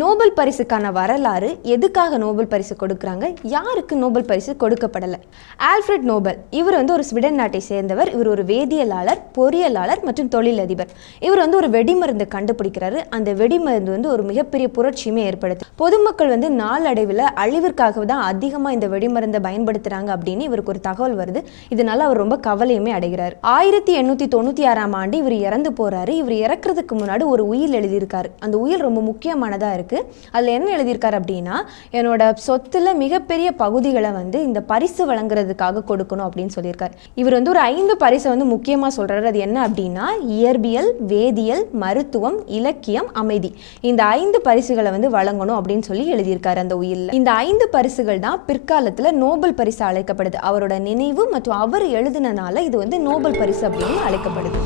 Nobel பரிசுக்கான வரலாறு, எதுக்காக Nobel பரிசு கொடுக்குறாங்க, யாருக்கு நோபல் பரிசு கொடுக்கப்படலை. ஆல்ஃபிரட் நோபல் இவர் ஒரு ஸ்வீடன் நாட்டை சேர்ந்தவர். இவர் ஒரு வேதியியலாளர், பொறியியலாளர் மற்றும் தொழிலதிபர். இவர் ஒரு வெடிமருந்து கண்டுபிடிக்கிறாரு. அந்த வெடிமருந்து ஒரு மிகப்பெரிய புரட்சியுமே ஏற்படுது. பொதுமக்கள் நாளடைவில் அழிவிற்காக தான் அதிகமாக இந்த வெடிமருந்தை பயன்படுத்துகிறாங்க அப்படின்னு இவருக்கு ஒரு தகவல் வருது. இதனால அவர் ரொம்ப கவலையுமே அடைகிறார். 1896ஆம் ஆண்டு இவர் இறந்து போறாரு. இவர் இறக்குறதுக்கு முன்னாடி ஒரு உயில் எழுதியிருக்காரு. அந்த உயில் ரொம்ப முக்கியமானதாக இருக்கு. அதில் என்ன எழுதியிருக்காரு அப்படின்னா, என்னோட சொத்துல மிகப்பெரிய பகுதிகளை இந்த பரிசு வழங்குறதுக்காக கொடுக்கணும் அப்படின்னு சொல்லியிருக்காரு. இவர் ஒரு 5 பரிசை முக்கியமாக சொல்றாரு. அது என்ன அப்படின்னா, இயற்பியல், வேதியியல், மருத்துவம், இலக்கியம், அமைதி. இந்த 5 பரிசுகளை வழங்கணும் அப்படின்னு சொல்லி எழுதியிருக்காரு அந்த உயில்ல. இந்த 5 பரிசுகள் தான் பிற்காலத்தில் நோபல் பரிசு அழைக்கப்படுது. அவரோட நினைவு மற்றும் அவர் எழுதினால இது நோபல் பரிசு அப்படின்னு அழைக்கப்படுது.